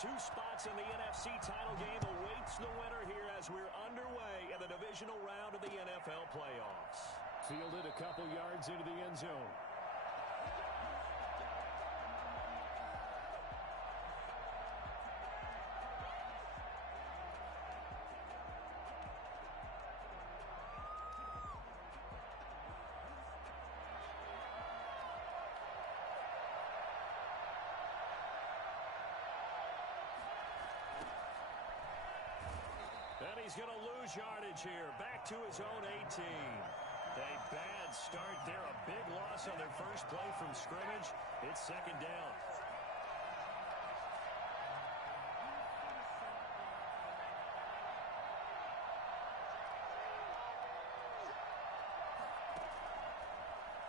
Two spots in the NFC title game awaits the winner here as we're underway in the divisional round of the NFL playoffs. Fielded a couple yards into the end zone. And he's going to lose yardage here. Back to his own 18. A bad start there. A big loss on their first play from scrimmage. It's second down.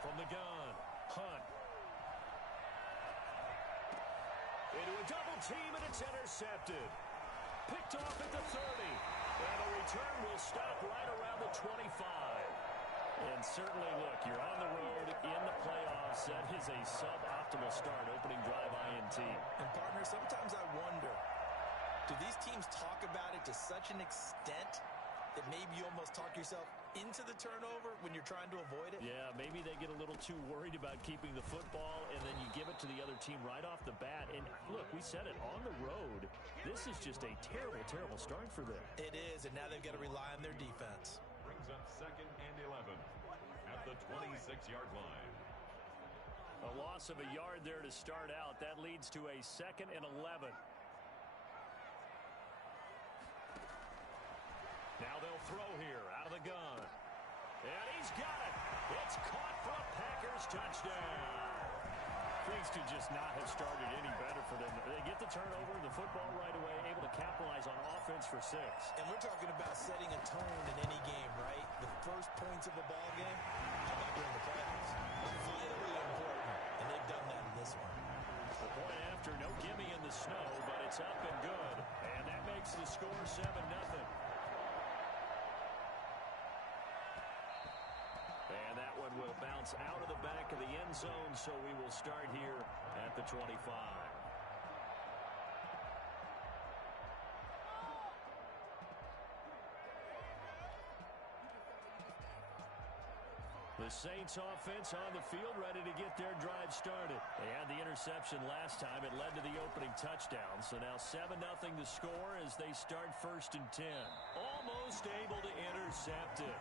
From the gun, Hunt. Into a double team, and it's intercepted. Picked off at the 30. And the return will stop right around the 25. And certainly, look, you're on the road in the playoffs. That is a suboptimal start, opening drive INT. And, partner, sometimes I wonder, do these teams talk about it to such an extent that maybe you almost talk yourself into the turnover when you're trying to avoid it? Yeah, maybe they get a little too worried about keeping the football, and then you give it to the other team right off the bat. And, look, we said it, on the road, this is just a terrible, terrible start for them. It is, and now they've got to rely on their defense. Brings up 2nd and 11 at the 26-yard line. A loss of a yard there to start out. That leads to a 2nd and 11. Now they'll throw here out of the gun. And he's got it. It's caught for a Packers touchdown. Things could just not have started any better for them. They get the turnover, the football right away, able to capitalize on offense for 6. And we're talking about setting a tone in any game, right? The first points of a ball game, how about during the playoffs? Vitally important, and they've done that in this one. The point after, no gimme in the snow, but it's up and good. And that makes the score 7-0. And that one will bounce out of the back of the end zone, so we will start here at the 25. The Saints offense on the field, ready to get their drive started. They had the interception last time. It led to the opening touchdown. So now 7-0 the score as they start 1st and 10. Almost able to intercept it.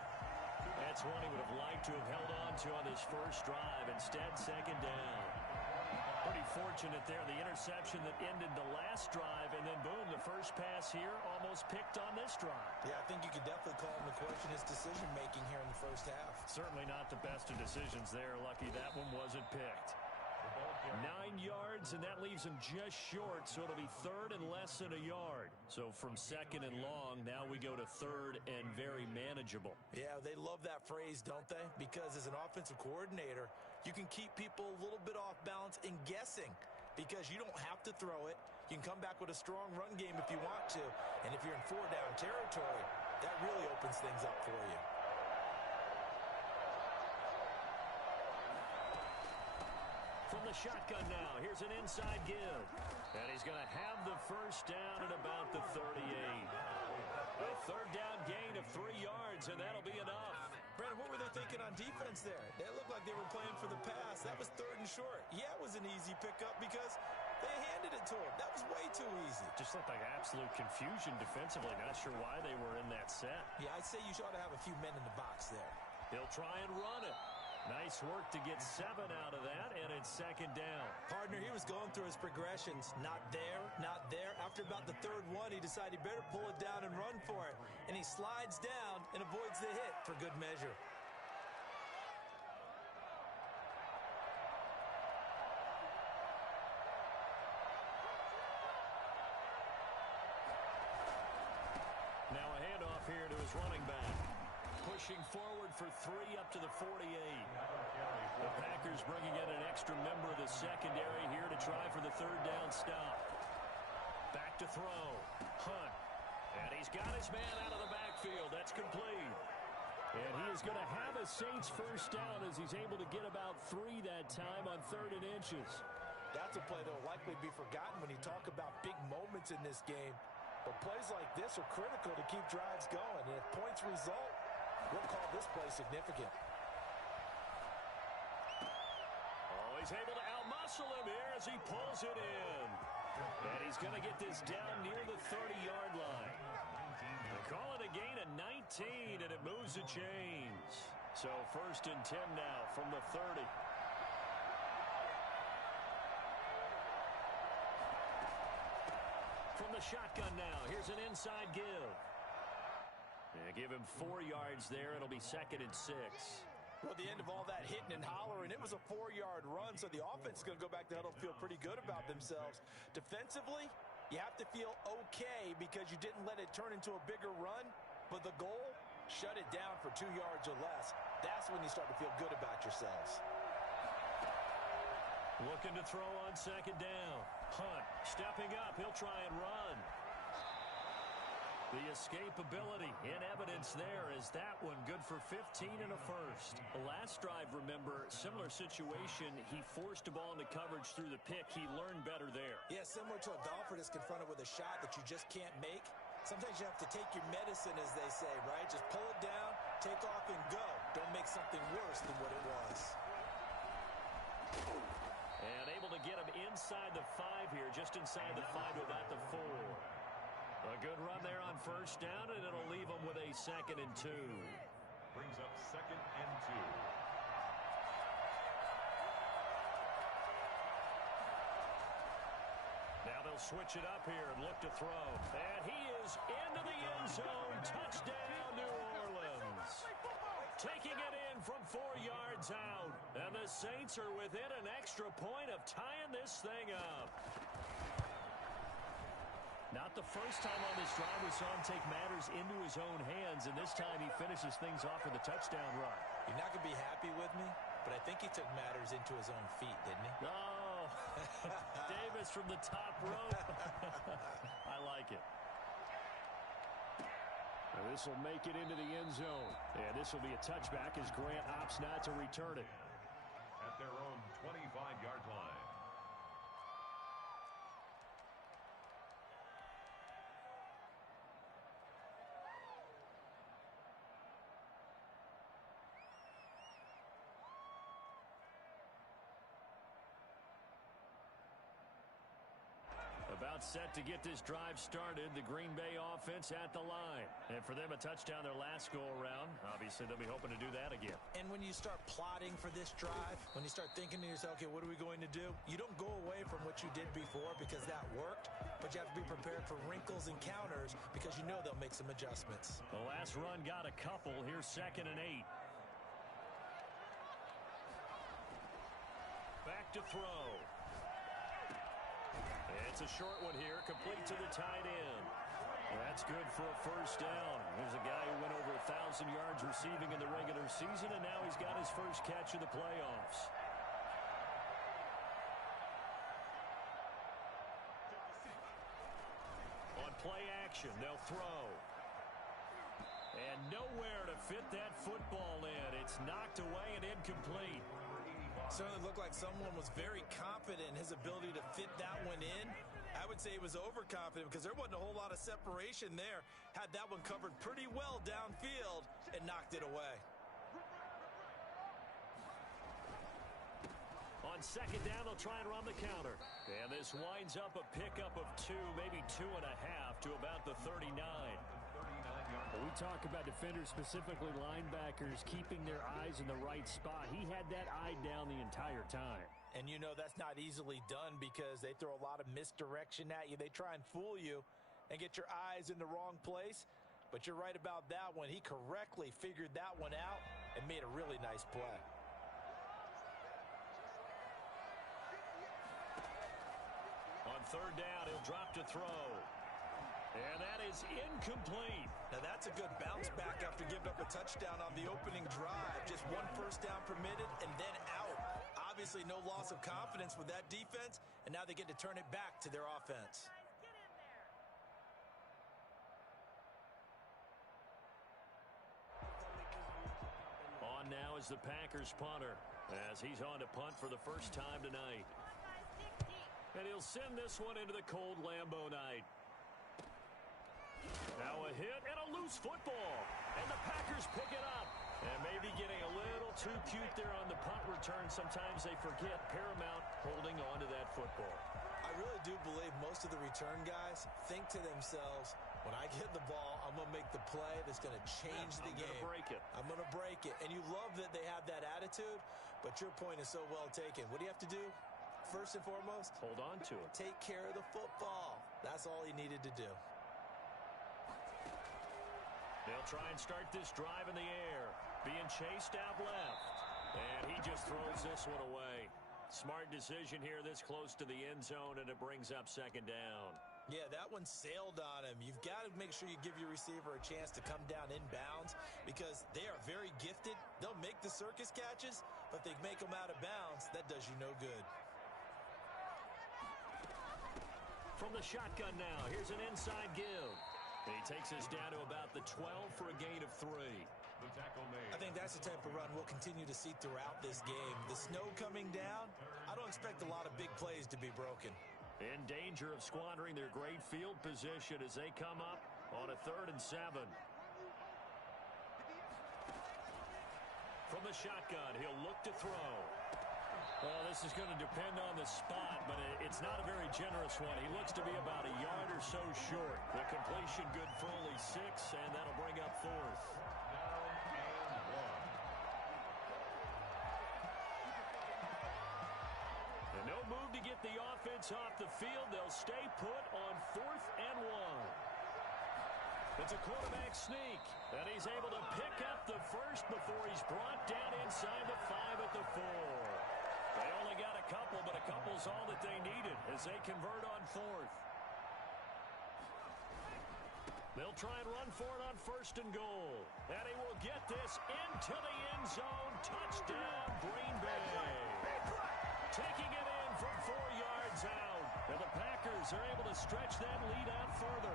That's one he would have liked to have held on to on this first drive. Instead, 2nd down. Pretty fortunate there. The interception that ended the last drive, and then boom, the first pass here almost picked on this drive. Yeah, I think you could definitely call him to question his decision-making here in the first half. Certainly not the best of decisions there. Lucky that one wasn't picked. 9 yards, and that leaves him just short, so it'll be 3rd and less than a yard. So from 2nd and long, now we go to 3rd and very manageable. Yeah, they love that phrase, don't they? Because as an offensive coordinator, you can keep people a little bit off balance and guessing because you don't have to throw it. You can come back with a strong run game if you want to, and if you're in 4-down territory, that really opens things up for you. From the shotgun now, here's an inside give. And he's going to have the first down at about the 38. A 3rd down gain of 3 yards, and that'll be enough. Brandon, what were they thinking on defense there? They looked like they were playing for the pass. That was 3rd and short. Yeah, it was an easy pickup because they handed it to him. That was way too easy. Just looked like absolute confusion defensively. Not sure why they were in that set. Yeah, I'd say you ought to have a few men in the box there. He'll try and run it. Nice work to get 7 out of that, and it's 2nd down. Partner, he was going through his progressions. Not there, not there. After about the 3rd one, he decided he better pull it down and run for it. And he slides down and avoids the hit for good measure. Now a handoff here to his running back. Pushing forward for 3 up to the 48. The Packers bringing in an extra member of the secondary here to try for the 3rd down stop. Back to throw. Hunt. And he's got his man out of the backfield. That's complete. And he is going to have a Saints first down as he's able to get about 3 that time on 3rd and inches. That's a play that will likely be forgotten when you talk about big moments in this game. But plays like this are critical to keep drives going. And if points result, we'll call this play significant. Oh, he's able to outmuscle him here as he pulls it in. And he's going to get this down near the 30-yard line. They call it a gain of 19, and it moves the chains. So 1st and 10 now from the 30. From the shotgun now, here's an inside give. Yeah, give him 4 yards there. It'll be 2nd and 6. Well, at the end of all that hitting and hollering, it was a 4-yard run, so the offense is going to go back to huddle, feel pretty good about themselves. Defensively, you have to feel okay because you didn't let it turn into a bigger run, but the goal, shut it down for 2 yards or less. That's when you start to feel good about yourselves. Looking to throw on 2nd down. Hunt stepping up. He'll try and run. The escapability in evidence there is that one good for 15 and a first. The last drive, remember, similar situation. He forced a ball into coverage through the pick. He learned better there. Yeah, similar to a golfer that's confronted with a shot that you just can't make. Sometimes you have to take your medicine, as they say, right? Just pull it down, take off, and go. Don't make something worse than what it was. And able to get him inside the 5 here, just inside the 5 to about the 4. A good run there on 1st down, and it'll leave him with a 2nd and 2. Brings up 2nd and 2. Now they'll switch it up here and look to throw. And he is into the end zone. Touchdown, New Orleans. Taking it in from 4 yards out. And the Saints are within an extra point of tying this thing up. Not the first time on this drive we saw him take matters into his own hands, and this time he finishes things off with a touchdown run. You're not going to be happy with me, but I think he took matters into his own feet, didn't he? Oh, Davis from the top rope. I like it. And this will make it into the end zone. And this will be a touchback as Grant opts not to return it. At their own 25-yard line. About set to get this drive started. The Green Bay offense at the line. And for them, a touchdown their last go-around. Obviously, they'll be hoping to do that again. And when you start plotting for this drive, when you start thinking to yourself, okay, what are we going to do? You don't go away from what you did before because that worked, but you have to be prepared for wrinkles and counters because you know they'll make some adjustments. The last run got a couple. Here's 2nd and 8. Back to throw. It's a short one here, complete to the tight end. That's good for a 1st down. There's a guy who went over 1,000 yards receiving in the regular season, and now he's got his first catch of the playoffs. On play action, they'll throw. And nowhere to fit that football in. It's knocked away and incomplete. Certainly looked like someone was very confident in his ability to fit that one in. I would say he was overconfident because there wasn't a whole lot of separation there. Had that one covered pretty well downfield and knocked it away. On 2nd down, they'll try and run the counter. And this winds up a pickup of 2, maybe 2.5 to about the 39. When we talk about defenders, specifically linebackers, keeping their eyes in the right spot. He had that eye down the entire time. And you know that's not easily done because they throw a lot of misdirection at you. They try and fool you and get your eyes in the wrong place. But you're right about that one. He correctly figured that one out and made a really nice play. On 3rd down, he'll drop to throw. And that is incomplete. Now that's a good bounce back after giving up a touchdown on the opening drive. Just 1 1st down permitted and then out. Obviously no loss of confidence with that defense, and now they get to turn it back to their offense. On now is the Packers punter as he's on to punt for the first time tonight. And he'll send this one into the cold Lambeau night. Now a hit and a loose football. And the Packers pick it up. And maybe getting a little too cute there on the punt return. Sometimes they forget Paramount holding on to that football. I really do believe most of the return guys think to themselves, when I get the ball, I'm going to make the play that's going to change the game. I'm going to break it. I'm going to break it. And you love that they have that attitude, but your point is so well taken. What do you have to do? First and foremost, hold on to it. Take care of the football. That's all he needed to do. They'll try and start this drive in the air. Being chased out left. And he just throws this one away. Smart decision here this close to the end zone, and it brings up second down. Yeah, that one sailed on him. You've got to make sure you give your receiver a chance to come down inbounds because they are very gifted. They'll make the circus catches, but they make them out of bounds. That does you no good. From the shotgun now, here's an inside give. And he takes us down to about the 12 for a gain of 3. The tackle made. I think that's the type of run we'll continue to see throughout this game. The snow coming down, I don't expect a lot of big plays to be broken. In danger of squandering their great field position as they come up on a 3rd and 7. From the shotgun, he'll look to throw. Well, this is going to depend on the spot, but it's not a very generous one. He looks to be about a yard or so short. The completion good for only 6, and that'll bring up 4th. And no move to get the offense off the field. They'll stay put on 4th and 1. It's a quarterback sneak, and he's able to pick up the first before he's brought down inside the 5 at the 4. They only got a couple, but a couple's all that they needed as they convert on 4th. They'll try and run for it on 1st and goal. And he will get this into the end zone. Touchdown, Green Bay. Taking it in from 4 yards out. And the Packers are able to stretch that lead out further.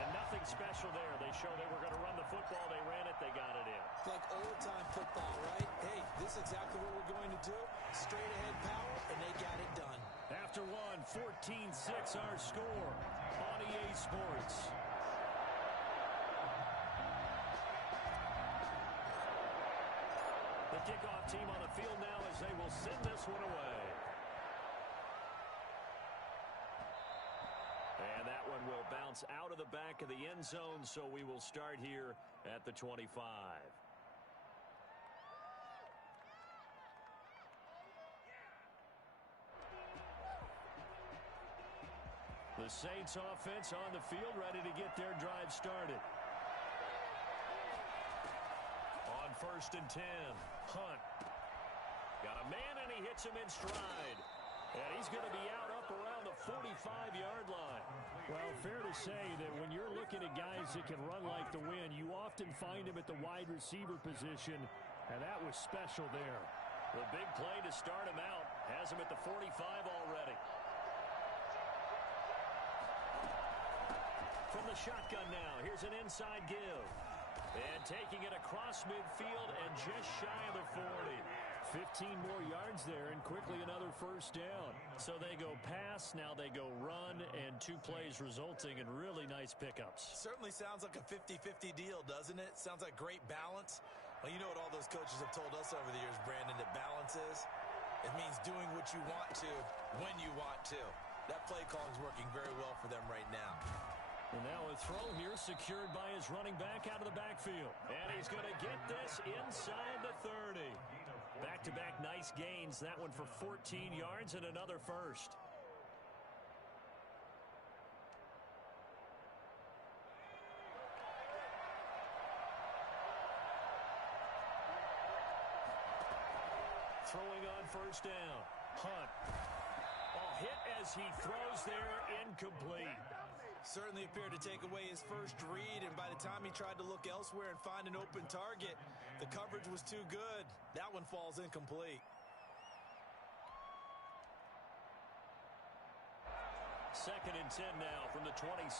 And nothing special there. They show they were going to run the football. They ran it. They got it in. Like old-time football, right? Hey, this is exactly what we're going to do. Straight ahead power, and they got it done. After one, 14-6 our score on EA Sports. The kickoff team on the field now as they will send this one away. And that one will bounce out of the back of the end zone, so we will start here at the 25. The Saints offense on the field, ready to get their drive started. On 1st and 10, Hunt. Got a man, and he hits him in stride. And he's going to be out up around the 45-yard line. Well, fair to say that when you're looking at guys that can run like the wind, you often find them at the wide receiver position, and that was special there. The big play to start him out has him at the 45 already. From the shotgun now, here's an inside give. And taking it across midfield and just shy of the 40. 15 more yards there and quickly another first down. So they go pass, now they go run, and 2 plays resulting in really nice pickups. Certainly sounds like a 50-50 deal, doesn't it? Sounds like great balance. Well, you know what all those coaches have told us over the years, Brandon, that balance is? It means doing what you want to when you want to. That play calling is working very well for them right now. And now a throw here secured by his running back out of the backfield. And he's going to get this inside the 30. Back-to-back nice gains. That one for 14 yards and another first. Throwing on 1st down. Hunt. Hit as he throws there, incomplete. Certainly appeared to take away his first read, and by the time he tried to look elsewhere and find an open target, the coverage was too good. That one falls incomplete. 2nd and 10 now from the 27.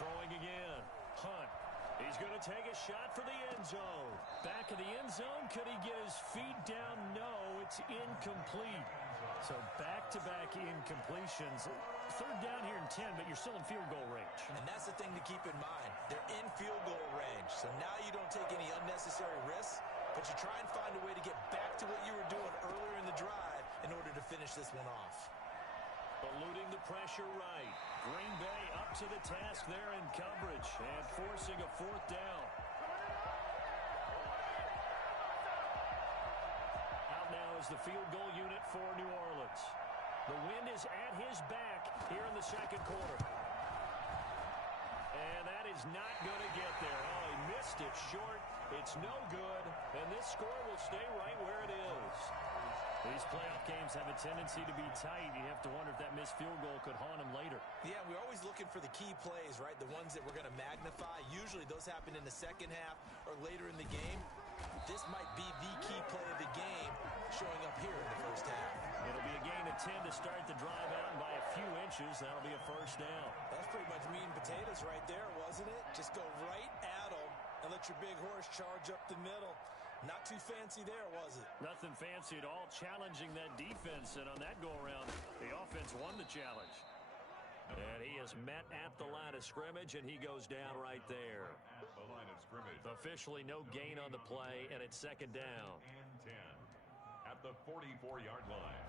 Throwing again. Hunt. He's going to take a shot for the end zone. Back in the end zone, could he get his feet down? No, it's incomplete. So back-to-back incompletions. Third down here in 10, but you're still in field goal range. And that's the thing to keep in mind. They're in field goal range. So now you don't take any unnecessary risks, but you try and find a way to get back to what you were doing earlier in the drive in order to finish this one off. Eluding the pressure right. Green Bay up to the task there in coverage and forcing a fourth down. Out now is the field goal unit for New Orleans. The wind is at his back here in the second quarter. And that is not going to get there. Oh, he missed it short. It's no good. And this score will stay right where it is. These playoff games have a tendency to be tight. You have to wonder if that missed field goal could haunt him later. Yeah, we're always looking for the key plays, right? The ones that we're going to magnify. Usually those happen in the second half or later in the game. This might be the key play of the game showing up here in the first half. It'll be a gain of 10 to start the drive out, and by a few inches, that'll be a first down. That's pretty much meat and potatoes right there, wasn't it? Just go right at them and let your big horse charge up the middle. Not too fancy there, was it? Nothing fancy at all, challenging that defense, and on that go-around, the offense won the challenge. And he is met at the line of scrimmage, and he goes down right there. At the line of scrimmage. Officially no gain on the play, and it's second down. And 10 at the 44-yard line.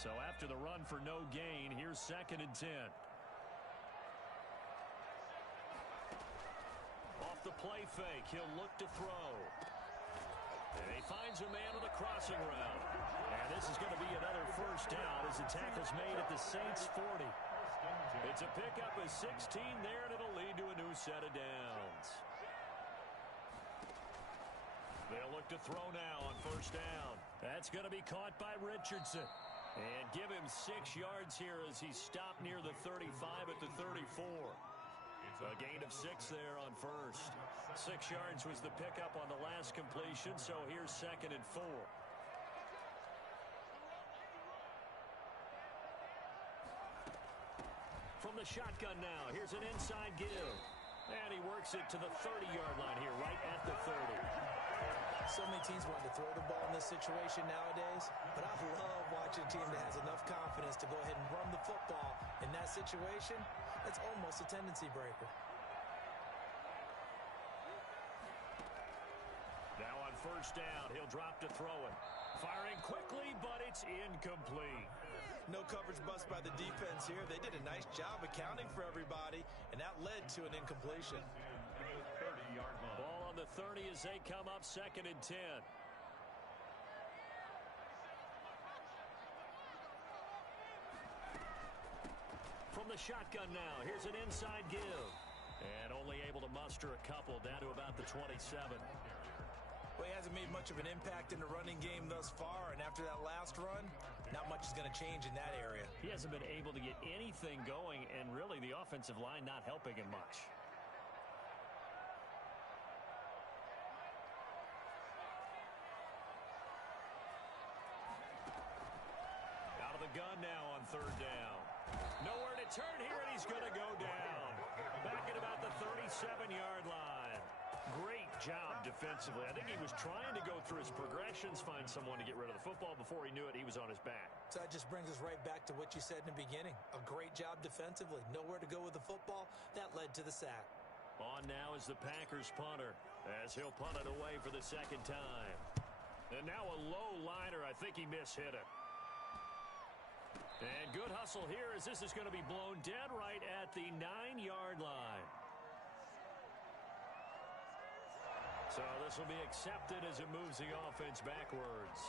So after the run for no gain, here's second and 10. Off the play fake, he'll look to throw. And he finds a man with a crossing route. And this is going to be another first down as the tackle's made at the Saints 40. It's a pickup of 16 there, and it'll lead to a new set of downs. They'll look to throw now on first down. That's going to be caught by Richardson. And give him 6 yards here as he's stopped near the 35 at the 34. A gain of 6 there on first. 6 yards was the pickup on the last completion, so here's second and 4. From the shotgun now, here's an inside give. And he works it to the 30-yard line here, right at the 30. So many teams want to throw the ball in this situation nowadays, but I love watching a team that has enough confidence to go ahead and run the football in that situation. That's almost a tendency breaker. Now on first down, he'll drop to throw it. Firing quickly, but it's incomplete. No coverage bust by the defense here. They did a nice job accounting for everybody, and that led to an incompletion. 30-yard line. Ball on the 30 as they come up second and 10. From the shotgun now, here's an inside give. And only able to muster a couple down to about the 27. Well, he hasn't made much of an impact in the running game thus far, and after that last run, not much is going to change in that area. He hasn't been able to get anything going, and really the offensive line not helping him much. Out of the gun now on third down. Nowhere to turn here, and he's going to go down. Back at about the 37-yard line. Great job defensively. I think he was trying to go through his progressions, find someone to get rid of the football. Before he knew it, he was on his back. So that just brings us right back to what you said in the beginning. A great job defensively. Nowhere to go with the football. That led to the sack. On now is the Packers punter as he'll punt it away for the second time. And now a low liner. I think he mishit it. And good hustle here as this is going to be blown dead right at the 9-yard line. So this will be accepted as it moves the offense backwards.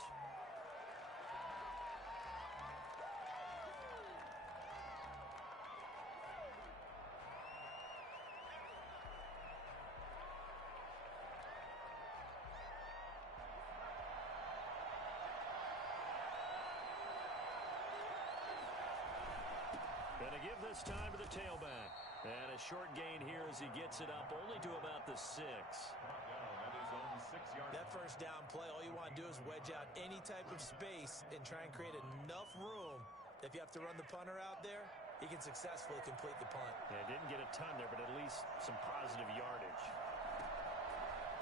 And a give this time to the tailback. And a short gain here as he gets it up only to about the 6. That first down play, all you want to do is wedge out any type of space and try and create enough room If you have to run the punter out there, he can successfully complete the punt. Yeah, didn't get a ton there, but at least some positive yardage.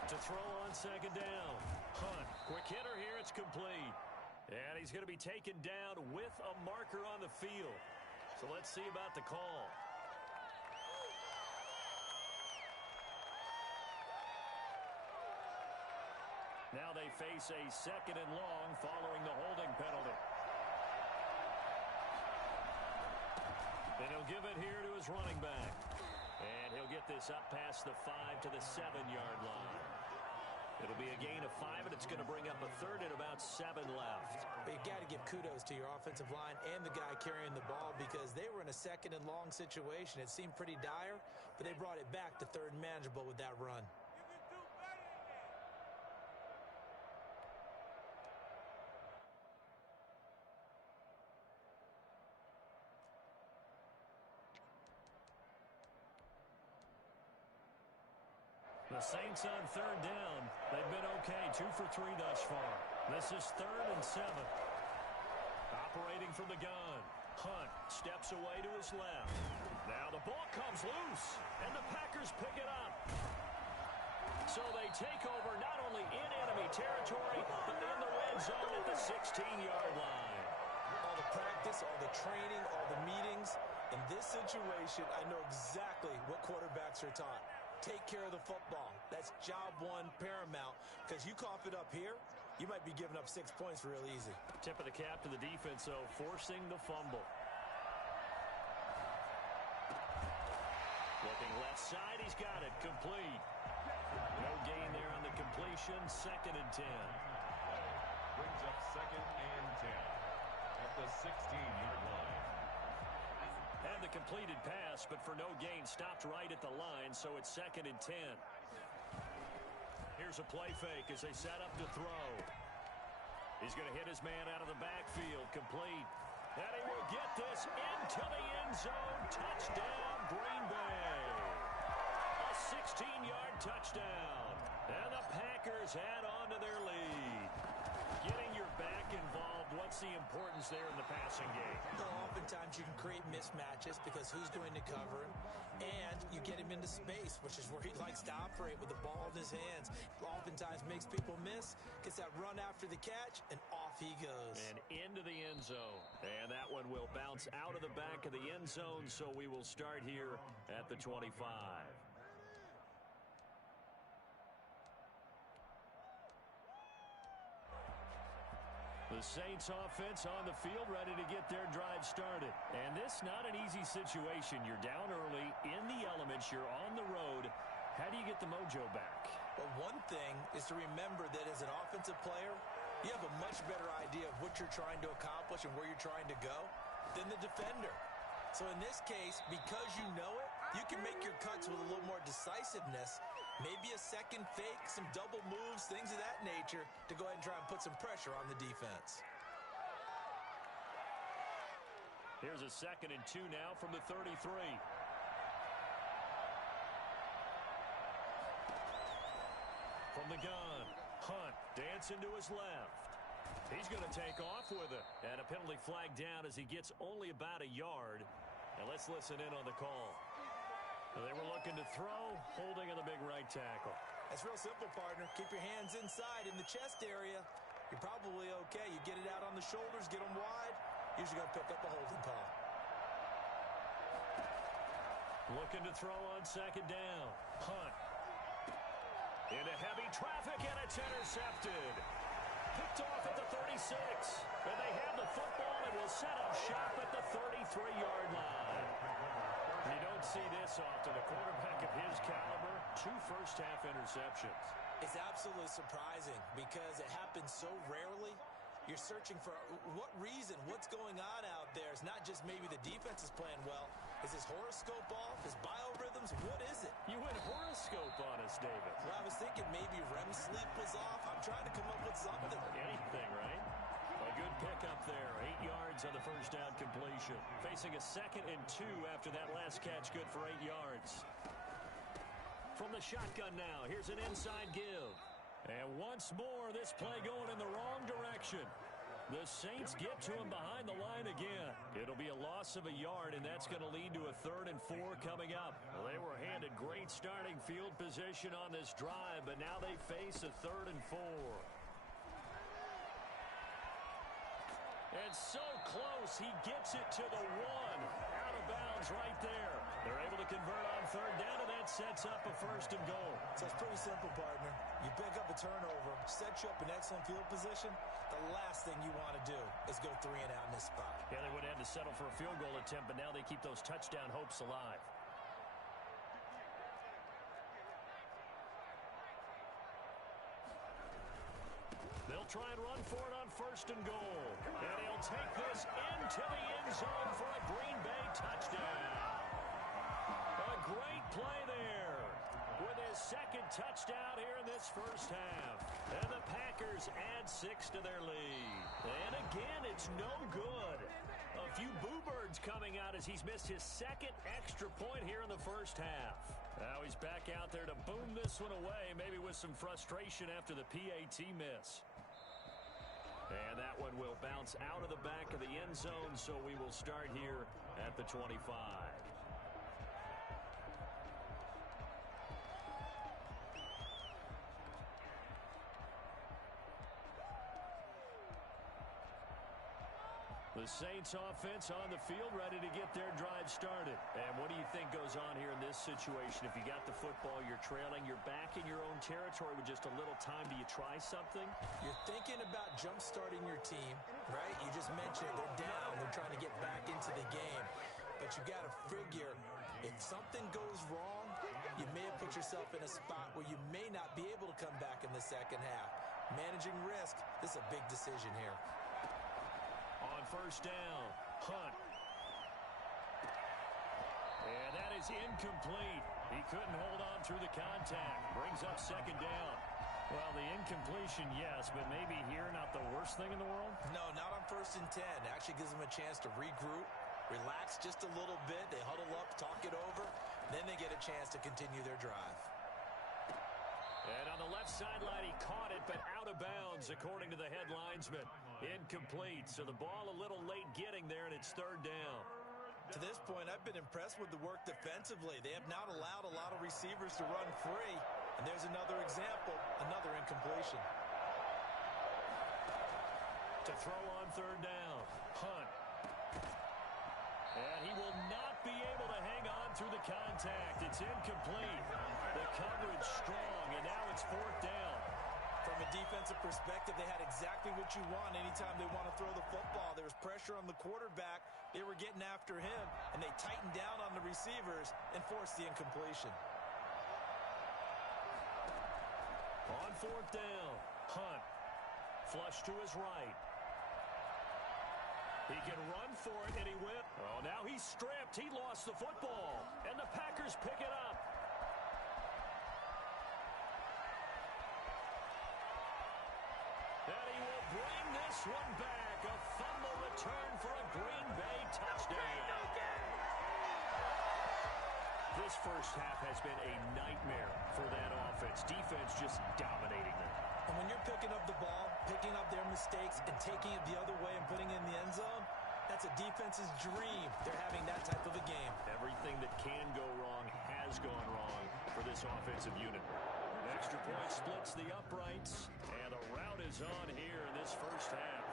To throw on second down. Hunt, quick hitter here, it's complete. And he's going to be taken down with a marker on the field. So let's see about the call. Now they face a second and long following the holding penalty. And he'll give it here to his running back. And he'll get this up past the 5 to the 7-yard line. It'll be a gain of 5, and it's going to bring up a third and about 7 left. But you got to give kudos to your offensive line and the guy carrying the ball because they were in a second and long situation. It seemed pretty dire, but they brought it back to third and manageable with that run. The Saints on third down. They've been okay, 2 for 3 thus far. This is 3rd and 7. Operating from the gun. Hunt steps away to his left. Now the ball comes loose, and the Packers pick it up. So they take over not only in enemy territory, but in the red zone at the 16-yard line. All the practice, all the training, all the meetings. In this situation, I know exactly what quarterbacks are taught. Take care of the football. That's job one paramount. Because you cough it up here, you might be giving up 6 points real easy. Tip of the cap to the defense, though, forcing the fumble. Looking left side, he's got it. Complete. No gain there on the completion. 2nd and 10. Brings up 2nd and 10 at the 16-yard line. And the completed pass, but for no gain, stopped right at the line, so it's 2nd and 10. Here's a play fake as they set up to throw. He's going to hit his man out of the backfield, complete. And he will get this into the end zone. Touchdown, Green Bay. A 16-yard touchdown. And the Packers add on to their lead. Getting your back involved, what's the importance there in the passing game? Well, oftentimes you can create mismatches because who's going to cover him, and you get him into space, which is where he likes to operate with the ball in his hands. Oftentimes makes people miss, gets that run after the catch, and off he goes. And into the end zone. And that one will bounce out of the back of the end zone, so we will start here at the 25. The Saints offense on the field, ready to get their drive started. And this not an easy situation. You're down early, in the elements, you're on the road. How do you get the mojo back? Well, one thing is to remember that as an offensive player, you have a much better idea of what you're trying to accomplish and where you're trying to go than the defender. So in this case, because you know it, you can make your cuts with a little more decisiveness. Maybe a second fake, some double moves, things of that nature to go ahead and try and put some pressure on the defense. Here's a 2nd and 2 now from the 33. From the gun, Hunt dancing to his left. He's going to take off with it. And a penalty flag down as he gets only about a yard. And let's listen in on the call. They were looking to throw, holding on the big right tackle. That's real simple, partner. Keep your hands inside in the chest area. You're probably okay. You get it out on the shoulders, get them wide. Usually going to pick up a holding call. Looking to throw on 2nd down. Hunt. Into heavy traffic, and it's intercepted. Picked off at the 36. And they have the football and will set up shop at the 33-yard line. You don't see this often. A quarterback of his caliber, 2 first-half interceptions. It's absolutely surprising because it happens so rarely. You're searching for what reason, what's going on out there. It's not just maybe the defense is playing well. Is his horoscope off? His biorhythms? What is it? You went horoscope on us, David. Well, I was thinking maybe REM sleep was off. I'm trying to come up with something. Anything, right? A good pickup there. 8 yards on the first down completion. Facing a 2nd and 2 after that last catch, good for 8 yards. From the shotgun now, here's an inside give. And once more, this play going in the wrong direction. The Saints get to him behind the line again. It'll be a loss of a yard, and that's going to lead to a 3rd and 4 coming up. Well, they were handed great starting field position on this drive, but now they face a 3rd and 4. And so close, he gets it to the 1. Out of bounds right there. They're able to convert on 3rd down, and that sets up a 1st and goal. So it's pretty simple, partner. You pick up a turnover, set you up in excellent field position. The last thing you want to do is go 3 and out in this spot. Yeah, they would have had to settle for a field goal attempt, but now they keep those touchdown hopes alive. They'll try and run for it on 1st and goal. And he'll take this into the end zone for a Green Bay touchdown. A great play there with his 2nd touchdown here in this 1st half. And the Packers add 6 to their lead. And again, it's no good. A few boo birds coming out as he's missed his 2nd extra point here in the 1st half. Now he's back out there to boom this one away, maybe with some frustration after the PAT miss. And that one will bounce out of the back of the end zone, so we will start here at the 25. The Saints offense on the field ready to get their drive started. And what do you think goes on here in this situation? If you got the football, you're trailing, you're back in your own territory with just a little time. Do you try something? You're thinking about jump-starting your team, right? You just mentioned they're down. They're trying to get back into the game. But you got to figure if something goes wrong, you may have put yourself in a spot where you may not be able to come back in the 2nd half. Managing risk, this is a big decision here. On 1st down, Hunt. And that is incomplete. He couldn't hold on through the contact. Brings up 2nd down. Well, the incompletion, yes, but maybe here not the worst thing in the world? No, not on 1st and 10. It actually gives them a chance to regroup, relax just a little bit. They huddle up, talk it over. Then they get a chance to continue their drive. And on the left sideline, he caught it, but out of bounds, according to the head linesman. Incomplete, so the ball a little late getting there, and it's 3rd down. To this point, I've been impressed with the work defensively. They have not allowed a lot of receivers to run free. And there's another example, another incompletion. To throw on 3rd down, Hunt. And he will not be able to hang on through the contact. It's incomplete. The coverage strong, and now it's 4th down. From a defensive perspective, they had exactly what you want anytime they want to throw the football. There was pressure on the quarterback. They were getting after him, and they tightened down on the receivers and forced the incompletion. On 4th down, Hunt. Flush to his right. He can run for it, and he went. Oh, now he's stripped. He lost the football, and the Packers pick it up. And he will bring this one back. A fumble return for a Green Bay touchdown. This 1st half has been a nightmare for that offense. Defense just dominating them. And when you're picking up the ball, picking up their mistakes, and taking it the other way and putting it in the end zone, that's a defense's dream. They're having that type of a game. Everything that can go wrong has gone wrong for this offensive unit. Extra point splits the uprights, and the route is on here in this 1st half.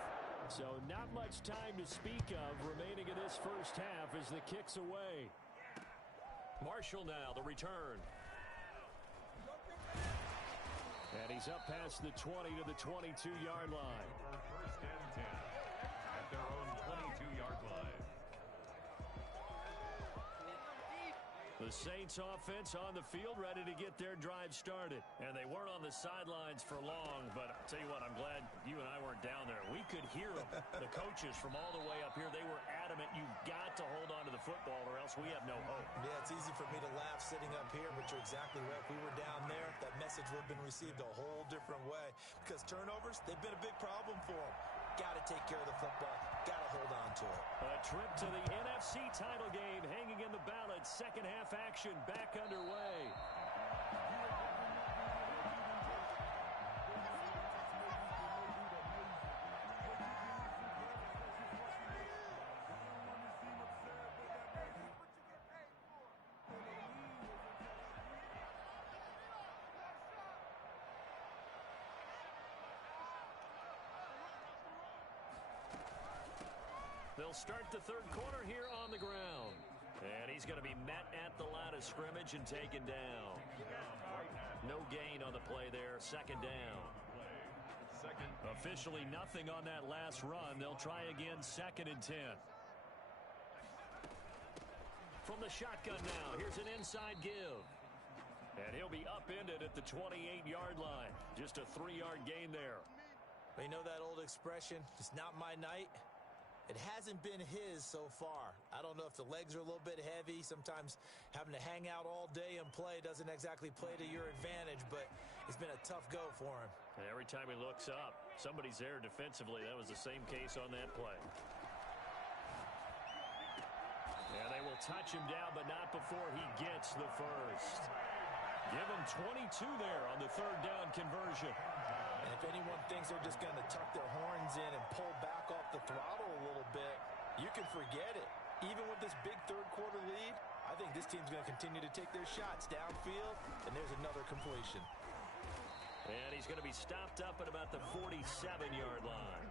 So not much time to speak of remaining in this 1st half as the kick's away. Marshall now, the return. And he's up past the 20 to the 22-yard line. For 1st and 10 at their own 22-yard line. The Saints offense on the field ready to get their drive started. And they weren't on the sidelines for long, but I'll tell you what, I'm glad you and I weren't down there. We could hear them. The coaches from all the way up here, they were adamant, you've got to hold on to the football or else we have no hope. Yeah, it's easy for me to laugh sitting up here, but you're exactly right. If we were down there, that message would have been received a whole different way. Because turnovers, they've been a big problem for them. Got to take care of the football. Got to hold on to it. A trip to the NFC title game hanging in the balance. 2nd half action back underway. They'll start the third quarter here on the ground. And he's going to be met at the line of scrimmage and taken down. No gain on the play there. Second down. Officially nothing on that last run. They'll try again, 2nd and 10. From the shotgun now, here's an inside give. And he'll be upended at the 28-yard line. Just a 3-yard gain there. You know that old expression, it's not my night? It hasn't been his so far. I don't know if the legs are a little bit heavy. Sometimes having to hang out all day and play doesn't exactly play to your advantage, but it's been a tough go for him. And every time he looks up, somebody's there defensively. That was the same case on that play. Yeah, they will touch him down, but not before he gets the first. Give him 22 there on the 3rd down conversion. And if anyone thinks they're just going to tuck their horns in and pull back off the throttle a little bit, you can forget it. Even with this big third quarter lead, I think this team's going to continue to take their shots downfield, and there's another completion. And he's going to be stopped up at about the 47-yard line.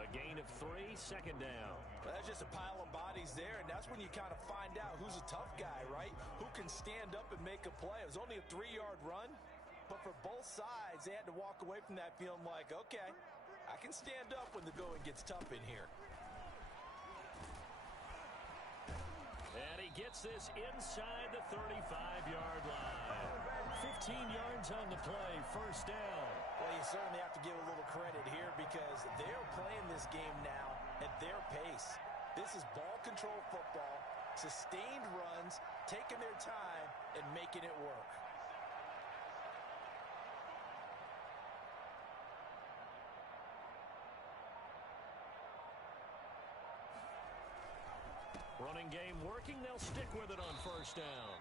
A gain of 3, 2nd down. Well, that's just a pile of bodies there, and that's when you kind of find out who's a tough guy, right? Who can stand up and make a play. It was only a 3-yard run, but for both sides, they had to walk away from that feeling like, okay, I can stand up when the going gets tough in here. And he gets this inside the 35-yard line. 15 yards on the play, 1st down. Well, you certainly have to give a little credit here because they're playing this game now at their pace. This is ball control football, sustained runs, taking their time, and making it work. Running game working. They'll stick with it on 1st down.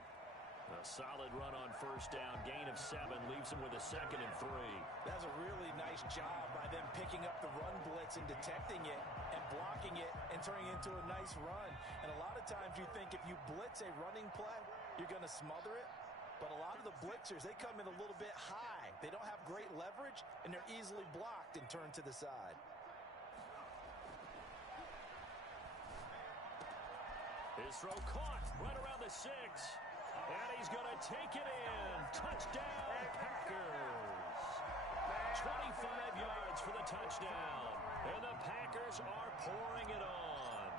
A solid run on 1st down. Gain of 7 leaves him with a 2nd and 3. That's a really nice job by them picking up the run blitz and detecting it and blocking it and turning it into a nice run. And a lot of times you think if you blitz a running play, you're going to smother it. But a lot of the blitzers, they come in a little bit high. They don't have great leverage, and they're easily blocked and turned to the side. His throw caught right around the 6. And he's going to take it in. Touchdown, Packers. 25 yards for the touchdown. And the Packers are pouring it on.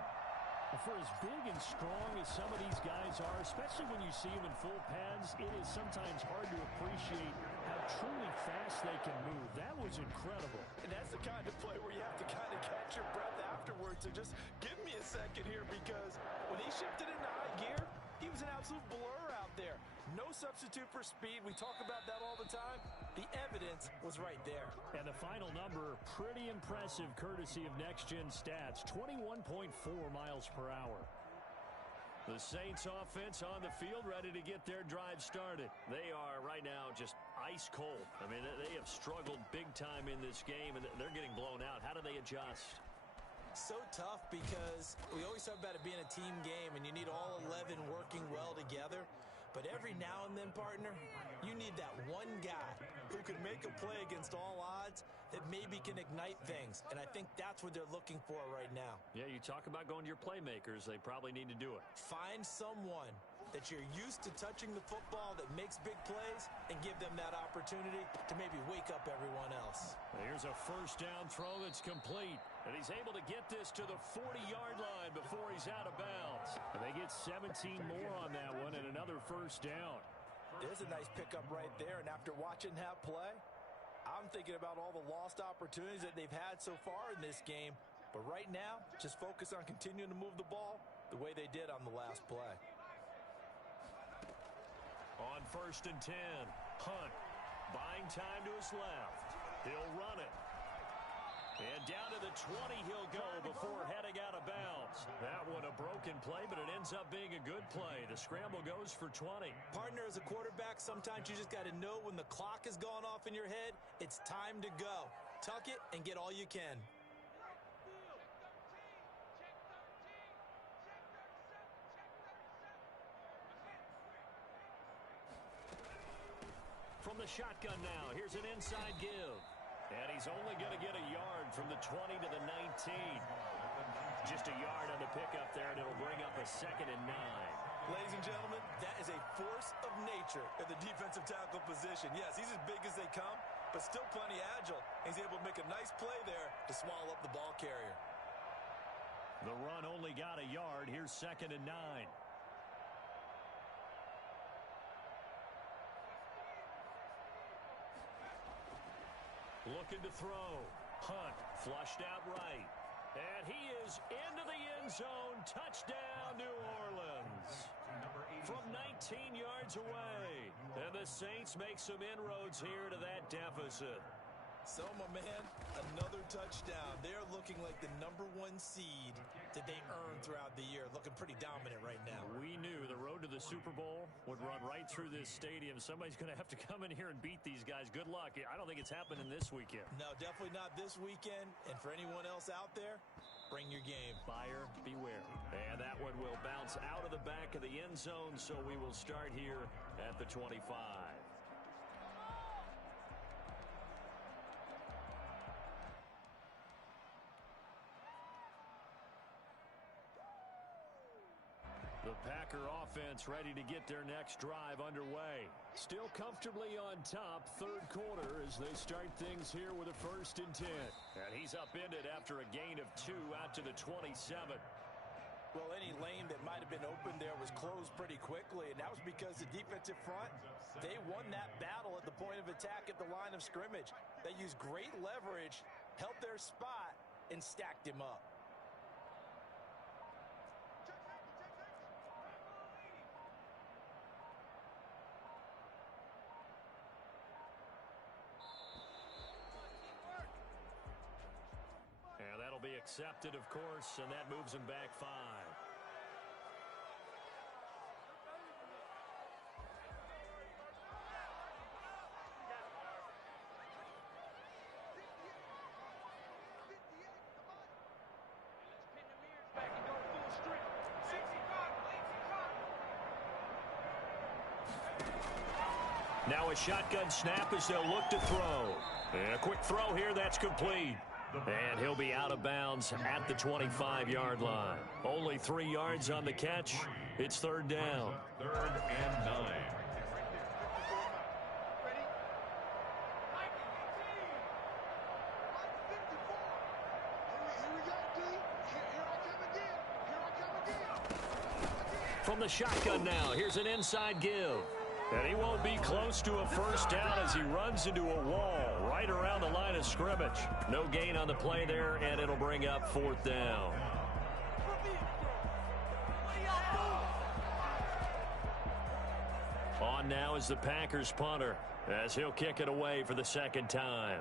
For as big and strong as some of these guys are, especially when you see them in full pads, it is sometimes hard to appreciate how truly fast they can move. That was incredible. And that's the kind of play where you have to kind of catch your breath afterwards. So just give me a second here, because when he shifted into high gear, he was an absolute blur out there. No substitute for speed. We talk about that all the time. The evidence was right there. And the final number, pretty impressive, courtesy of Next Gen Stats, 21.4 miles per hour. The Saints offense on the field, ready to get their drive started. They are right now just ice cold. I mean, they have struggled big time in this game, and they're getting blown out. How do they adjust? So tough, because we always talk about it being a team game, and you need all 11 working well together. But every now and then, partner, you need that one guy who can make a play against all odds that maybe can ignite things. And I think that's what they're looking for right now. Yeah, you talk about going to your playmakers. They probably need to do it. Find someone that you're used to touching the football that makes big plays and give them that opportunity to maybe wake up everyone else. Here's a 1st down throw that's complete. And he's able to get this to the 40-yard line before he's out of bounds. And they get 17 more on that one and another 1st down. There's a nice pickup right there. And after watching that play, I'm thinking about all the lost opportunities that they've had so far in this game. But right now, just focus on continuing to move the ball the way they did on the last play. On 1st and 10, Hunt buying time to his left. He'll run it. And down to the 20 he'll go before heading out of bounds. That one a broken play, but it ends up being a good play. The scramble goes for 20. Partner, as a quarterback, sometimes you just got to know when the clock has gone off in your head, it's time to go. Tuck it and get all you can. From the shotgun now, here's an inside give. And he's only going to get a yard from the 20 to the 19. Just a yard on the pickup there, and it'll bring up a 2nd and 9. Ladies and gentlemen, that is a force of nature in the defensive tackle position. Yes, he's as big as they come, but still plenty agile. He's able to make a nice play there to swallow up the ball carrier. The run only got a yard. Here's 2nd and 9. Looking to throw. Hunt flushed out right. And he is into the end zone. Touchdown, New Orleans. From 19 yards away. And the Saints make some inroads here to that deficit. So, my man, another touchdown. They're looking like the #1 seed that they earned throughout the year. Looking pretty dominant right now. We knew the road to the Super Bowl would run right through this stadium. Somebody's going to have to come in here and beat these guys. Good luck. I don't think it's happening this weekend. No, definitely not this weekend. And for anyone else out there, bring your game. Buyer beware. And that one will bounce out of the back of the end zone, so we will start here at the 25. The Packer offense ready to get their next drive underway. Still comfortably on top, third quarter as they start things here with a 1st and 10. And he's upended after a gain of 2 out to the 27. Well, any lane that might have been open there was closed pretty quickly, and that was because the defensive front, they won that battle at the point of attack at the line of scrimmage. They used great leverage, held their spot, and stacked him up. Be accepted, of course, and that moves him back 5. Now a shotgun snap as they'll look to throw. And a quick throw here, that's complete. And he'll be out of bounds at the 25-yard line. Only 3 yards on the catch. It's 3rd down. 3rd and 9. From the shotgun now, here's an inside give. And he won't be close to a 1st down as he runs into a wall right around the line of scrimmage. No gain on the play there, and it'll bring up 4th down. On now is the Packers punter as he'll kick it away for the 2nd time.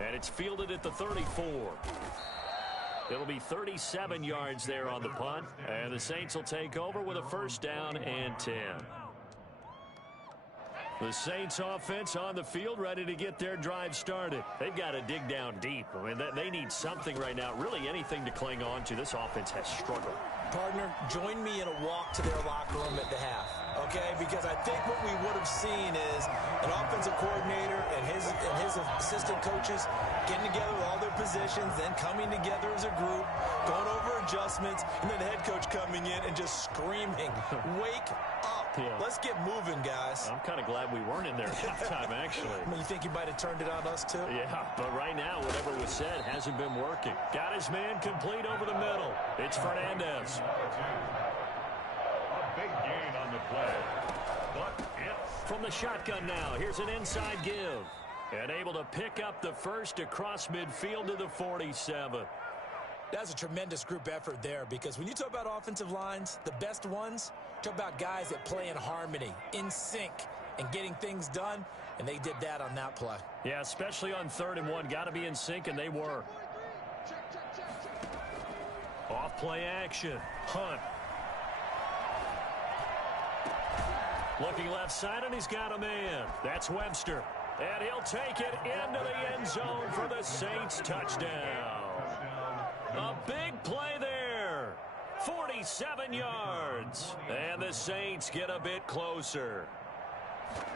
And it's fielded at the 34. It'll be 37 yards there on the punt. And the Saints will take over with a 1st down and 10. The Saints offense on the field ready to get their drive started. They've got to dig down deep. I mean, they need something right now, really anything to cling on to. This offense has struggled. Partner, join me in a walk to their locker room at the half, okay? Because I think what we would have seen is an offensive coordinator and his assistant coaches getting together with all their positions, then coming together as a group, going over adjustments, and then the head coach coming in and just screaming, wake up. Yeah. Let's get moving, guys. I'm kind of glad we weren't in there at halftime, actually. I mean, you think he might have turned it on us, too? Yeah, but right now, whatever was said hasn't been working. Got his man complete over the middle. It's Fernandez. A big gain on the play, but it's... From the shotgun now, here's an inside give. And able to pick up the 1st across midfield to the 47. That's a tremendous group effort there, because when you talk about offensive lines, the best ones, talk about guys that play in harmony, in sync, and getting things done, and they did that on that play. Yeah, especially on 3rd and 1. Got to be in sync, and they were. Off play action. Hunt. Looking left side, and he's got a man. That's Webster. And he'll take it into the end zone for the Saints touchdown. A big play there. 47 yards. And the Saints get a bit closer.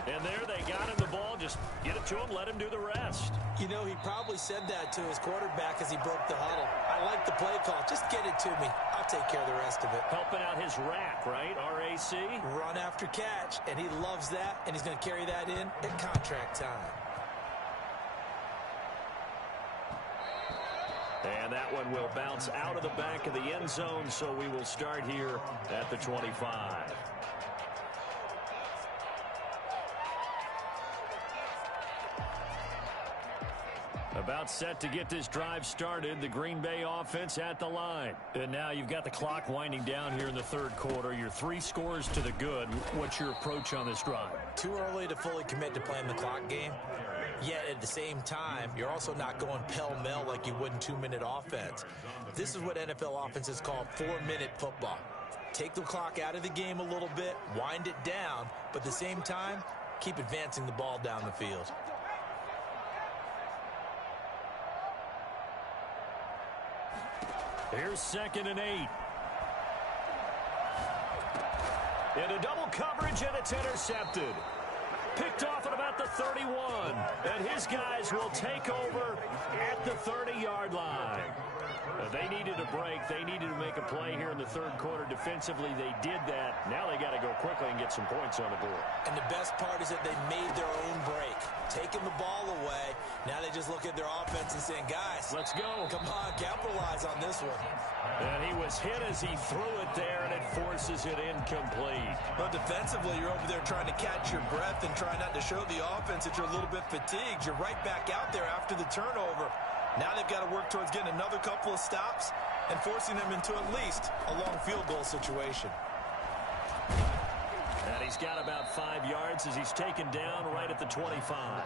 And there they got him the ball. Just get it to him, let him do the rest. You know, he probably said that to his quarterback as he broke the huddle. I like the play call. Just get it to me. I'll take care of the rest of it. Helping out his rack, right? RAC. Run after catch, and he loves that, and he's going to carry that in at contract time. And that one will bounce out of the back of the end zone, so we will start here at the 25. About set to get this drive started, the Green Bay offense at the line. And now you've got the clock winding down here in the third quarter. You're 3 scores to the good. What's your approach on this drive? Too early to fully commit to playing the clock game. Yet at the same time, you're also not going pell-mell like you would in 2-minute offense. This is what NFL offenses call 4-minute football. Take the clock out of the game a little bit, wind it down, but at the same time, keep advancing the ball down the field. Here's 2nd and 8. Into double coverage, and it's intercepted. Picked off at about the 31. And his guys will take over at the 30-yard line. They needed a break. They needed to make a play here in the third quarter. Defensively, they did that. Now they got to go quickly and get some points on the board. And the best part is that they made their own break. Taking the ball away. Now they just look at their offense and saying, guys, let's go. Come on, capitalize on this one. And he was hit as he threw it there, and it forces it incomplete. Well, defensively, you're over there trying to catch your breath and try not to show the offense that you're a little bit fatigued. You're right back out there after the turnover. Now they've got to work towards getting another couple of stops and forcing them into at least a long field goal situation. And he's got about 5 yards as he's taken down right at the 25.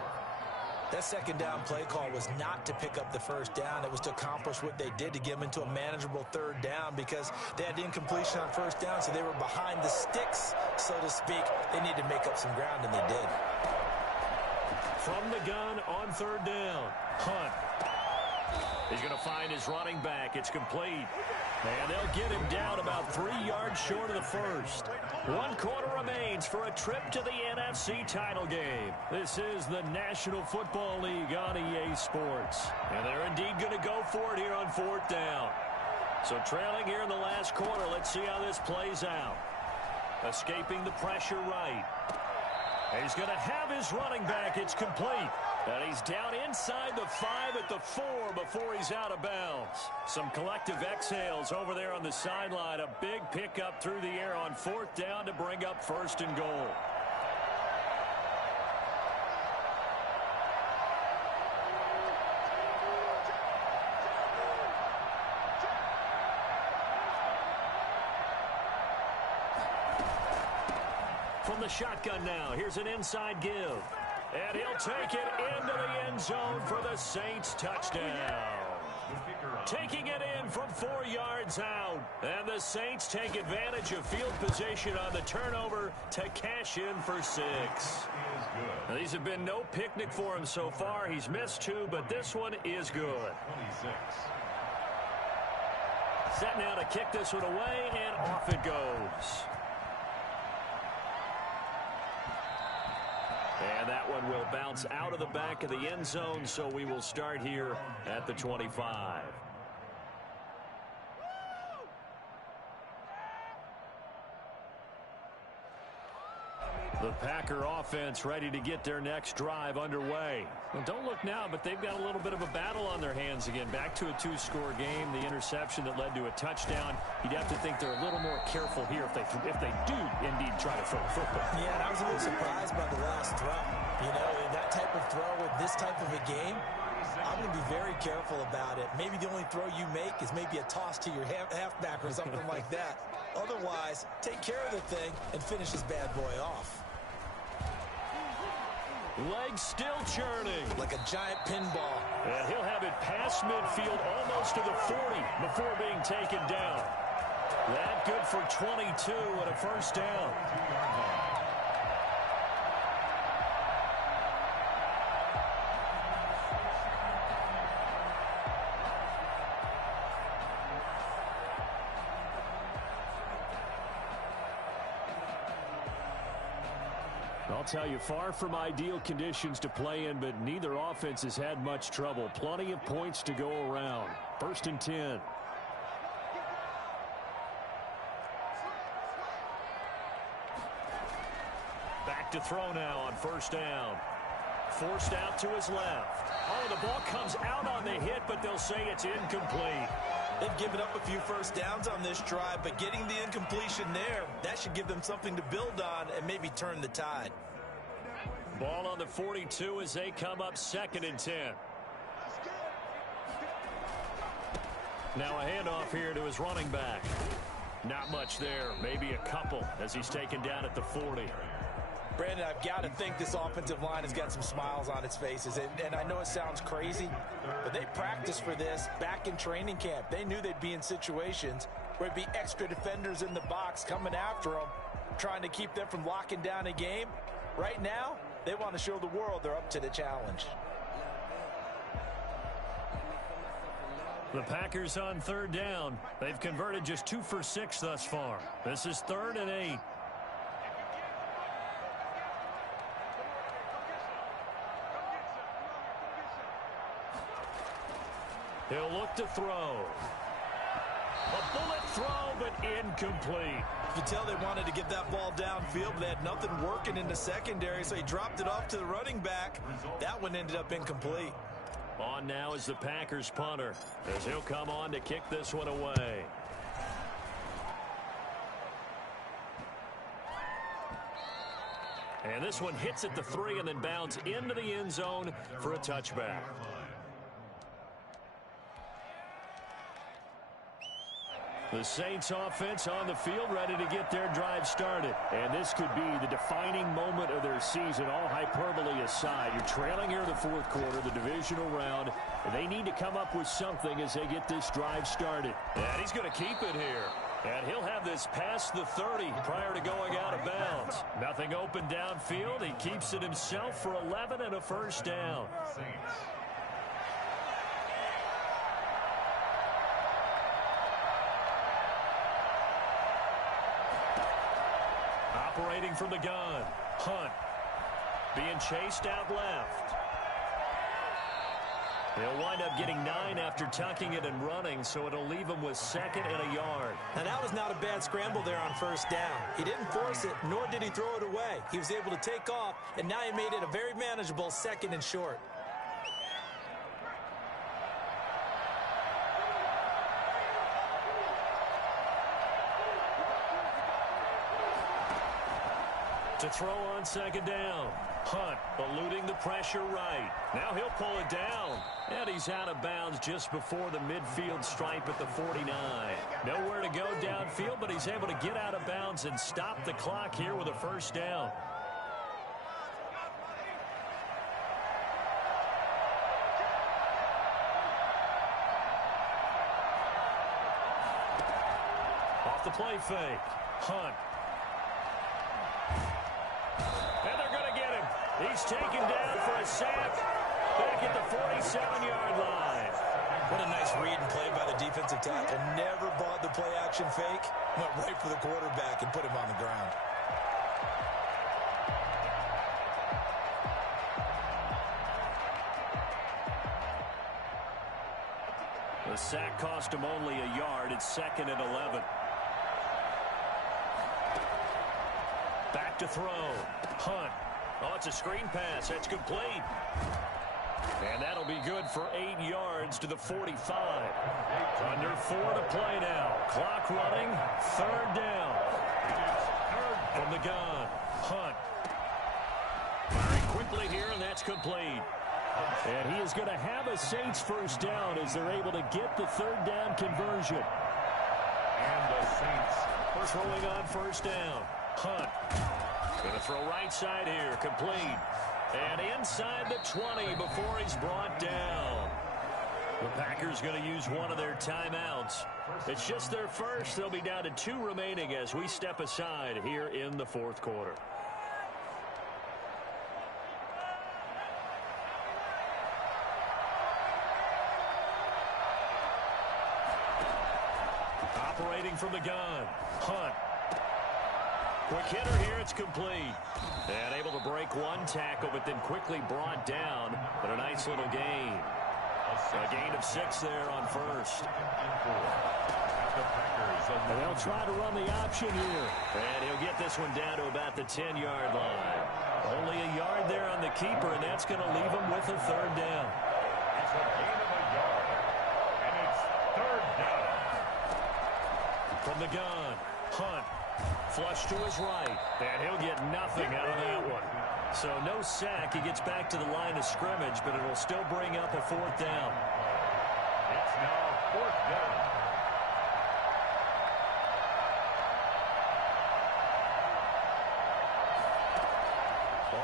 That second down play call was not to pick up the first down. It was to accomplish what they did, to get them into a manageable third down, because they had incompletion on first down, so they were behind the sticks, so to speak. They needed to make up some ground, and they did. From the gun on third down, Hunt. He's going to find his running back. It's complete. And they'll get him down about 3 yards short of the first. 1 quarter remains for a trip to the NFC title game. This is the National Football League on EA Sports. And they're indeed going to go for it here on 4th down. So trailing here in the last quarter, let's see how this plays out. Escaping the pressure right. He's going to have his running back. It's complete. And he's down inside the 5 at the 4 before he's out of bounds. Some collective exhales over there on the sideline. A big pickup through the air on 4th down to bring up 1st and goal. From the shotgun now, here's an inside give. And he'll take it into the end zone for the Saints touchdown. Taking it in from 4 yards out. And the Saints take advantage of field position on the turnover to cash in for 6. Now, these have been no picnic for him so far. He's missed 2, but this one is good. Set now to kick this one away, and off it goes. And that one will bounce out of the back of the end zone, so we will start here at the 25. The Packer offense ready to get their next drive underway. Well, don't look now, but they've got a little bit of a battle on their hands again. Back to a 2-score game. The interception that led to a touchdown. You'd have to think they're a little more careful here if they do indeed try to throw the football. Yeah, and I was a little surprised by the last throw. You know, that type of throw with this type of a game, I'm going to be very careful about it. Maybe the only throw you make is maybe a toss to your halfback or something like that. Otherwise, take care of the thing and finish this bad boy off. Legs still churning. Like a giant pinball. And he'll have it past midfield almost to the 40 before being taken down. That good for 22 and a first down. I'll tell you, far from ideal conditions to play in, but neither offense has had much trouble. Plenty of points to go around. 1st and 10. Back to throw now on 1st down. Forced out to his left. Oh, the ball comes out on the hit, but they'll say it's incomplete. They've given up a few first downs on this drive, but getting the incompletion there, that should give them something to build on and maybe turn the tide. Ball on the 42 as they come up 2nd and 10. Now a handoff here to his running back. Not much there, maybe a couple as he's taken down at the 40. Brandon, I've got to think this offensive line has got some smiles on its faces. And I know it sounds crazy, but they practiced for this back in training camp. They knew they'd be in situations where it'd be extra defenders in the box coming after them, trying to keep them from locking down a game. Right now, they want to show the world they're up to the challenge. The Packers on 3rd down. They've converted just 2 for 6 thus far. This is 3rd and 8. He'll look to throw. A bullet throw, but incomplete. You can tell they wanted to get that ball downfield, but they had nothing working in the secondary, so he dropped it off to the running back. That one ended up incomplete. On now is the Packers punter, as he'll come on to kick this one away. And this one hits at the 3 and then bounds into the end zone for a touchback. The Saints offense on the field ready to get their drive started. And this could be the defining moment of their season, all hyperbole aside. You're trailing here in the 4th quarter, the divisional round, and they need to come up with something as they get this drive started. And he's going to keep it here. And he'll have this past the 30 prior to going out of bounds. Nothing open downfield. He keeps it himself for 11 and a 1st down. Operating from the gun. Hunt. Being chased out left. He'll wind up getting 9 after tucking it and running, so it'll leave him with 2nd and a yard. Now, that was not a bad scramble there on 1st down. He didn't force it, nor did he throw it away. He was able to take off, and now he made it a very manageable 2nd and short. To throw on 2nd down. Hunt eluding the pressure right. Now he'll pull it down. And he's out of bounds just before the midfield stripe at the 49. Nowhere to go downfield, but he's able to get out of bounds and stop the clock here with a 1st down. Off the play fake. Hunt. And they're going to get him. He's taken down for a sack back at the 47-yard line. What a nice read and play by the defensive tackle. Never bought the play-action fake. Went right for the quarterback and put him on the ground. The sack cost him only a yard. It's 2nd and 11. Back to throw. Hunt. Oh, it's a screen pass. That's complete. And that'll be good for 8 yards to the 45. Under 4 to play now. Clock running. 3rd down. From the gun. Hunt. Firing quickly here, and that's complete. And he is going to have a Saints 1st down as they're able to get the 3rd down conversion. And the Saints throwing on 1st down. Hunt. Going to throw right side here. Complete. And inside the 20 before he's brought down. The Packers going to use one of their timeouts. It's just their first. They'll be down to 2 remaining as we step aside here in the 4th quarter. Operating from the gun. Hunt. Quick hitter here, it's complete. And able to break one tackle, but then quickly brought down. But a nice little gain. A gain of 6 there on first. And they'll try to run the option here. And he'll get this one down to about the 10-yard line. Only a yard there on the keeper, and that's going to leave him with a third down. It's a gain of a yard. And it's third down. From the gun, Hunt. Flush to his right. And he'll get nothing out of that one. So no sack. He gets back to the line of scrimmage, but it'll still bring up a fourth down. It's now fourth down.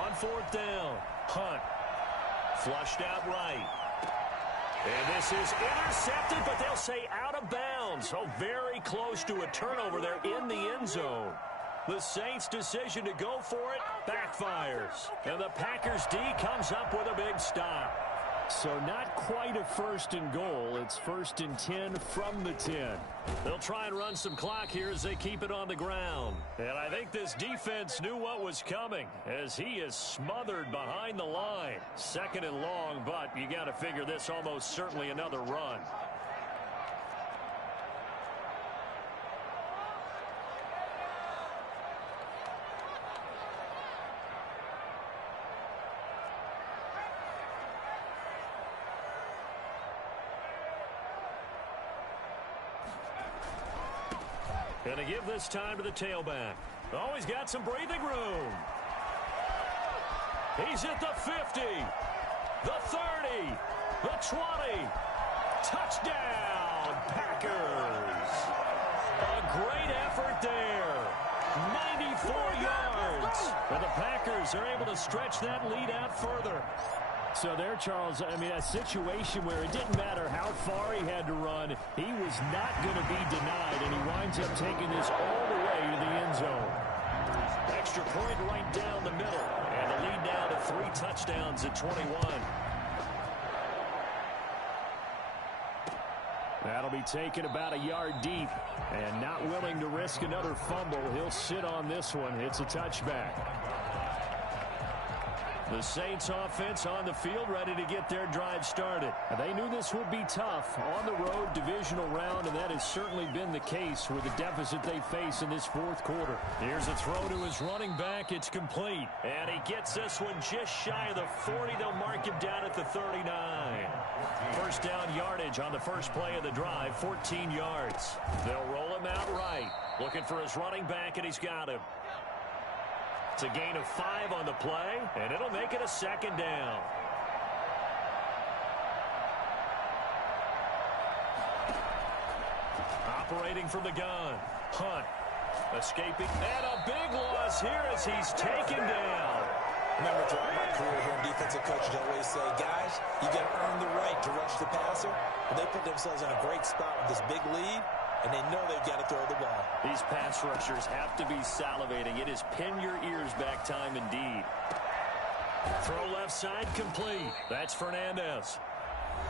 On fourth down, Hunt. Flushed out right. And this is intercepted, but they'll say out of bounds. So very close to a turnover there in the end zone. The Saints' decision to go for it backfires. And the Packers D comes up with a big stop. So not quite a first and goal. It's first and 10 from the 10. They'll try and run some clock here as they keep it on the ground. And I think this defense knew what was coming as he is smothered behind the line. Second and long, but you got to figure this almost certainly another run. Going to give this time to the tailback. Oh, he's got some breathing room. He's at the 50, the 30, the 20. Touchdown, Packers. A great effort there. 94 yards. And the Packers are able to stretch that lead out further. So there, Charles, I mean, a situation where it didn't matter how far he had to run, he was not going to be denied, and he winds up taking this all the way to the end zone. Extra point right down the middle, and the lead now to 3 touchdowns at 21. That'll be taken about a yard deep, and not willing to risk another fumble. He'll sit on this one. It's a touchback. The Saints offense on the field, ready to get their drive started. They knew this would be tough. On the road, divisional round, and that has certainly been the case with the deficit they face in this fourth quarter. Here's a throw to his running back. It's complete. And he gets this one just shy of the 40. They'll mark him down at the 39. First down yardage on the first play of the drive, 14 yards. They'll roll him out right. Looking for his running back, and he's got him. It's a gain of 5 on the play, and it'll make it a second down. Operating from the gun, Hunt. Escaping, and a big loss here as he's taken down. Remember, throughout my career here in defensive coaching, I always say, guys, you got to earn the right to rush the passer. And they put themselves in a great spot with this big lead, and they know they've got to throw the ball. These pass rushers have to be salivating. It is pin your ears back time indeed. Throw left side complete. That's Fernandez.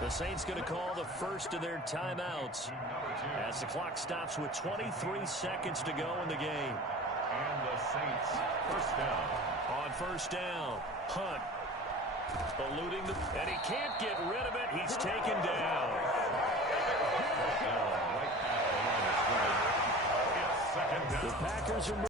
The Saints going to call the first of their timeouts as the clock stops with 23 seconds to go in the game. And the Saints first down. On first down, Hunt. Eluding the... And he can't get rid of it. He's taken down. Right at the line of scrimmage. It's second down. The Packers are